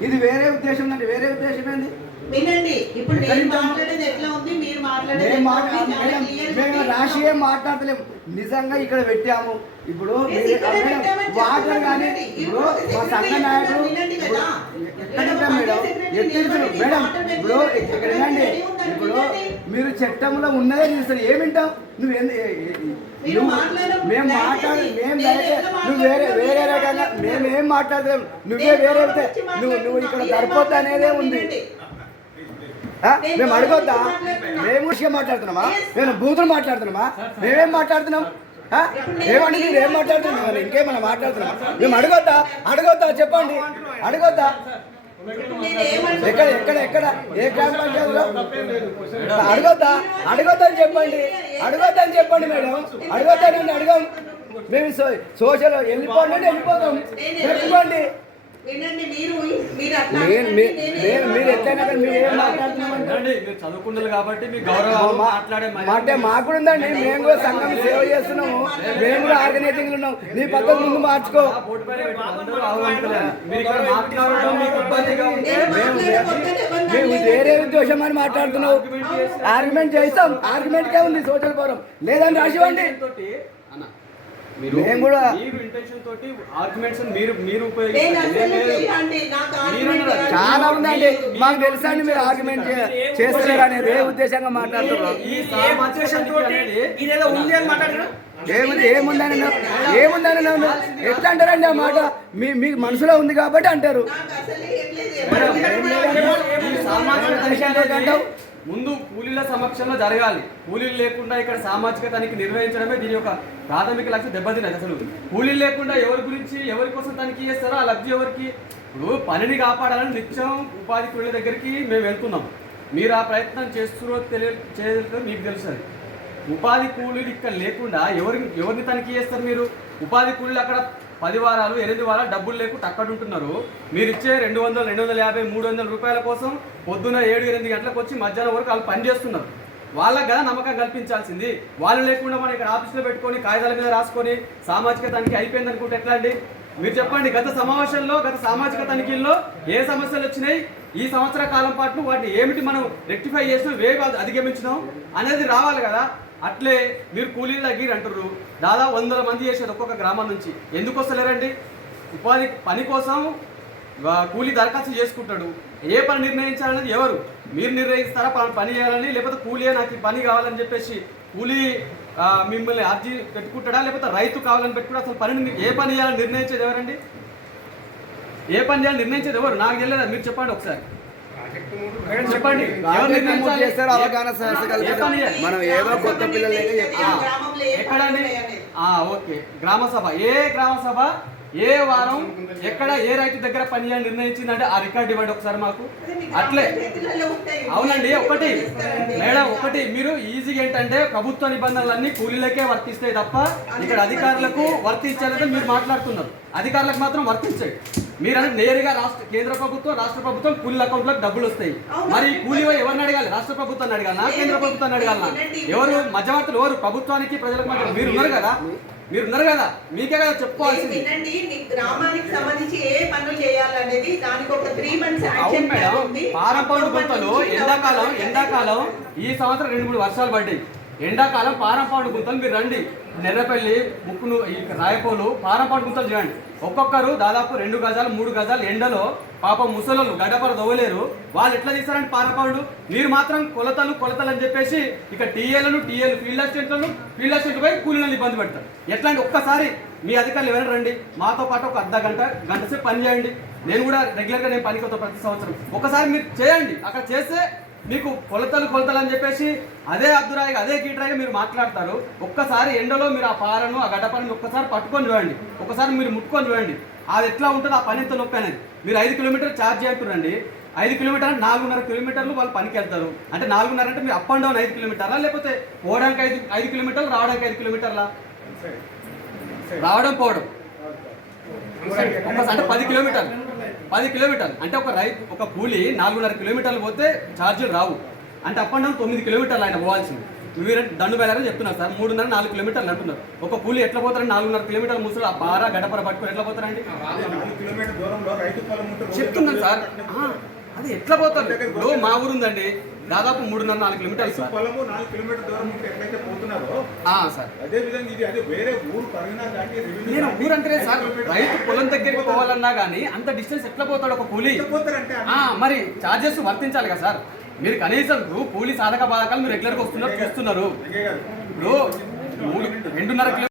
ఇది వేరే ఉద్దేశం అండి వేరే ఉద్దేశం ఏంది? వినండి. ఇప్పుడు నేను మాట్లాడేది ఎట్లా ఉంది? మీరు మాట్లాడేది మేము ఎట్లా మాట్లా- ఉంది? చాలా మేడం, clear గా మేము ఉంది. రాశి ఏం మాట్లాడతలేము. నిజంగా ఇక్కడ పెట్టాము. ఇప్పుడు వాటర్ కానీ మా సంఘ నాయకుడు మేడం? మేడం. ఇప్పుడు ఇక్కడ ఇప్పుడు. మీరు చట్టంలో ఉన్నదే చూస్తారు. ఏమి వింటావు నువ్వు మేము మాట్లాడు మేము నువ్వు వేరే వేరే రకంగా. మేము ఏం మాట్లాడలేము. నువ్వే వేరే నువ్వు నువ్వు ఇక్కడ? సరిపోద్ది అనేదే ఉంది. మేము అడగొద్దా? మాట్లాడుతున్నా? మేము మాట్లాడుతున్నామా. మేము బూతులు మాట్లాడుతున్నామా? మేమేం మాట్లాడుతున్నాం? ఏమండి మీరు ఏం మాట్లాడుతున్నారు మరి ఇంకేమన్నా మాట్లాడుతున్నామా? మేము అడగొద్దా? అడగొద్దా? చెప్పండి. అడగొద్దా? ఎక్కడ ఎక్కడ ఎక్కడ? ఏ గ్రామ పంచాయతీలో? అడగొద్దా? అడగొద్దని చెప్పండి. అడగొద్దని చెప్పండి మేడం. అడగొద్దని అడగం. మేము సోషల్ వెళ్ళిపోండి వెళ్ళిపోతాం. చెప్పుకోండి చదువుకుంటారు కాబట్టి అంటే మాకు కూడా ఉందండి. మేము కూడా సంఘం సేవ చేస్తున్నాము. మేము కూడా ఆర్గనైజింగ్ ఉన్నాం. నీ పక్కన ముందు మార్చుకో. మేము. వేరే ఉద్దేశం అని మాట్లాడుతున్నావు. ఆర్గ్యుమెంట్ చేస్తాం. ఆర్గ్యుమెంట్ కే ఉంది సోషల్ ఫోరం. లేదని రాసివ్వండి. అన్న. మీరు మేము కూడా- మీరు ఇంటెన్షన్ తోటి ఆర్గ్యుమెంట్స్ మీరు మీరు. చాలా ఉందండి. మాకు తెలుసా అండి మీరు ఆర్గ్యుమెంట్ చేస్తలేరు అనేది ఏ ఉద్దేశంగా మాట్లాడుతున్నారు? ఏముంది ఏముందని? ఏముందని నన్ను ఎట్లా అంటారండి ఆ మాట? మీ మీ మనసులో ఉంది కాబట్టి అంటారు. ముందు కూలీల సమక్షంలో జరగాలి. కూలీలు లేకుండా ఇక్కడ సామాజిక తనిఖీ నిర్వహించడమే దీని యొక్క ప్రాథమిక లక్ష్యం దెబ్బతినది అసలు. కూలీలు లేకుండా ఎవరి గురించి ఎవరి కోసం తనిఖీ చేస్తారో? ఆ లబ్ధి ఎవరికి? ఇప్పుడు పనిని కాపాడాలని నిత్యం ఉపాధి కూలీల దగ్గరికి మేము వెళ్తున్నాం. మీరు ఆ ప్రయత్నం చేస్తున్నారో తెలియ చేయలేదో మీకు తెలుస్తుంది. ఉపాధి కూలీలు ఇక్కడ లేకుండా ఎవరి ఎవరిని తనిఖీ చేస్తారు మీరు? ఉపాధి కూలీలు అక్కడ పది వారాలు ఎనిమిది వారాలు డబ్బులు లేకు తక్కడుంటున్నారు మీరు ఇచ్చే రెండు వందలు రెండు వందల యాభై మూడు వందల రూపాయల కోసం పొద్దున్న ఏడు ఎనిమిది గంటలకు వచ్చి మధ్యాహ్నం వరకు వాళ్ళు పనిచేస్తున్నారు వాళ్ళకి కదా నమ్మకం కల్పించాల్సింది. వాళ్ళు లేకుండా మనం ఇక్కడ ఆఫీస్లో పెట్టుకొని కాగితాల మీద రాసుకొని సామాజిక తనిఖీ అయిపోయింది అనుకుంటే ఎట్లా అండి? మీరు చెప్పండి గత సమావేశంలో గత సామాజిక తనిఖీల్లో ఏ సమస్యలు వచ్చినాయి? ఈ సంవత్సర కాలం పాటు వాటిని ఏమిటి మనం రెక్టిఫై చేసినాం వేవి అధిగమించినాం? అనేది రావాలి కదా. అట్లే మీరు కూలీలు తగ్గిరు అంటారు దాదాపు వందల మంది చేసేది ఒక్కొక్క గ్రామం నుంచి. ఎందుకు వస్తలేరండి? ఉపాధి పని కోసం కూలీ దరఖాస్తు చేసుకుంటాడు. ఏ పని నిర్ణయించాలనేది ఎవరు? మీరు నిర్ణయిస్తారా? పని చేయాలని లేకపోతే కూలీ నాకు ఈ పని కావాలని చెప్పేసి కూలీ మిమ్మల్ని అర్జీ పెట్టుకుంటాడా? లేకపోతే రైతు కావాలని పెట్టుకుంటా అసలు పని ఏ పని చేయాలని నిర్ణయించేది ఎవరండి? ఏ పని చేయాలని నిర్ణయించేది ఎవరు? నాకు తెలియదు? మీరు చెప్పండి ఒకసారి. చెప్పండి? చేస్తారు? అవగాహన? మనం ఏదో కొత్త ఎక్కడండి ఓకే. గ్రామ సభ. ఏ గ్రామ సభ? ఏ వారం? ఎక్కడ? ఏ రైతు దగ్గర పని చేయాలని నిర్ణయించిందంటే ఆ రికార్డు ఇవ్వండి ఒకసారి మాకు. అట్లే. అవునండి ఒకటి. మేడం ఒకటి. మీరు ఈజీగా ఏంటంటే ప్రభుత్వ నిబంధనలన్నీ కూలీలకే వర్తిస్తాయి తప్ప ఇక్కడ అధికారులకు వర్తించాలంటే మీరు మాట్లాడుతున్నారు. అధికారులకు మాత్రం వర్తించాయి మీరు నేరుగా రాష్ట్ర కేంద్ర ప్రభుత్వం రాష్ట్ర ప్రభుత్వం కూలీల అకౌంట్లకు డబ్బులు వస్తాయి. మరి కూలీ ఎవరిని అడగాలి? రాష్ట్ర ప్రభుత్వాన్ని అడగాలనా కేంద్ర ప్రభుత్వాన్ని అడగాలనా? ఎవరు మధ్యవర్తులు? ఎవరు ప్రభుత్వానికి ప్రజలకు మధ్య మీరు ఉన్నారు కదా? మీరు ఉన్నారు కదా? మీకే కదా చెప్పుకోవాల్సింది. వినండి గ్రామానికి సంబంధించి ఏ పనులు చేయాలనేది దానికి ఒక త్రీ మంత్స్ అవును మేడం. పారంపౌండ్ గుంతలు ఎండాకాలం ఎండాకాలం ఈ సంవత్సరం రెండు మూడు వర్షాలు పడ్డాయి. ఎండాకాలం పారంపాడు గుంతలు మీరు రండి. నెర్రపల్లి ముక్కును ఈ రాయపోలు పారంపాడు గుంతలు చేయండి. ఒక్కొక్కరు దాదాపు రెండు గజాలు మూడు గజాలు ఎండలో పాప ముసలోళ్ళు గడపర దవ్వలేరు వాళ్ళు ఎట్లా తీస్తారండి పారపాడు? మీరు మాత్రం కొలతలు కొలతలు అని చెప్పేసి ఇక టీఏలను టీఏలు ఫీల్డ్ అసిస్టెంట్లను ఫీల్డ్ అసిస్టెంట్ పోయి కూలీలను ఇబ్బంది పెడతారు. ఎట్లా అంటే ఒక్కసారి మీ అధికారులు ఎవరైనా రండి. మాతో పాటు ఒక అర్ధ గంట గంట సేపు పని చేయండి. నేను కూడా రెగ్యులర్గా నేను పనికి వస్తాను ప్రతి సంవత్సరం. ఒకసారి మీరు చేయండి. అక్కడ చేస్తే మీకు కొలతలు కొలతలు అని చెప్పేసి అదే అబ్దురాయిగా అదే గీటరాయిగా మీరు మాట్లాడతారు. ఒక్కసారి ఎండలో మీరు ఆ పారను ఆ గడ్డపారను ఒక్కసారి పట్టుకొని చూడండి. ఒకసారి మీరు ముట్టుకొని చూడండి. అది ఎట్లా ఉంటుంది ఆ పని ఎంత నొప్పి అనేది. మీరు ఐదు కిలోమీటర్ ఛార్జ్ చేయంటురండి. ఐదు కిలోమీటర్ అంటే నాలుగున్నర కిలోమీటర్లు వాళ్ళు పనికి వెళ్తారు అంటే నాలుగున్నర అంటే మీరు అప్ అండ్ డౌన్ ఐదు కిలోమీటర్లా లేకపోతే పోవడానికి ఐదు ఐదు కిలోమీటర్లు రావడానికి ఐదు కిలోమీటర్లా? రావడం పోవడం. అంటే పది కిలోమీటర్లు. పది కిలోమీటర్లు. అంటే ఒక రైతు ఒక కూలి నాలుగున్నర కిలోమీటర్లు పోతే ఛార్జీలు రావు. అంటే అప్ అండ్ డౌన్ తొమ్మిది కిలోమీటర్లు ఆయన పోవాల్సింది. మీరు దండు బయలారని చెప్తున్నారు సార్. మూడున్నర నాలుగు కిలోమీటర్లు అంటున్నారు. ఒక కూలి ఎట్లా పోతారండి నాలుగున్నర కిలోమీటర్లు ముసలు ఆ బారా గడపర పట్టుకొని ఎట్లా పోతారండి చెప్తున్నాను సార్. అది ఎట్లా పోతారు? మా ఊరు ఉందండి దాదాపు మూడున్నర నాలుగు కిలోమీటర్లు సార్. పొలము నాలుగు కిలోమీటర్ దూరం ఎట్లయితే పోతున్నారో ఆ, సార్. అదే విధంగా ఇది అదే వేరే ఊరు పరిగినా దాటి రెవెన్యూ నేను ఊరంటే ఐదు సార్ రైతు పొలం దగ్గరికి పోవాలన్నా కానీ అంత డిస్టెన్స్ ఎట్లా పోతాడు ఒక కూలి? పోతారంటే మరి చార్జెస్ వర్తించాలి కదా సార్. మీరు కనీసం కూలీ సాధక బాధకాలు మీరు రెగ్యులర్గా వస్తున్నారు చూస్తున్నారు. ఇప్పుడు మూడు రెండున్నర కిలో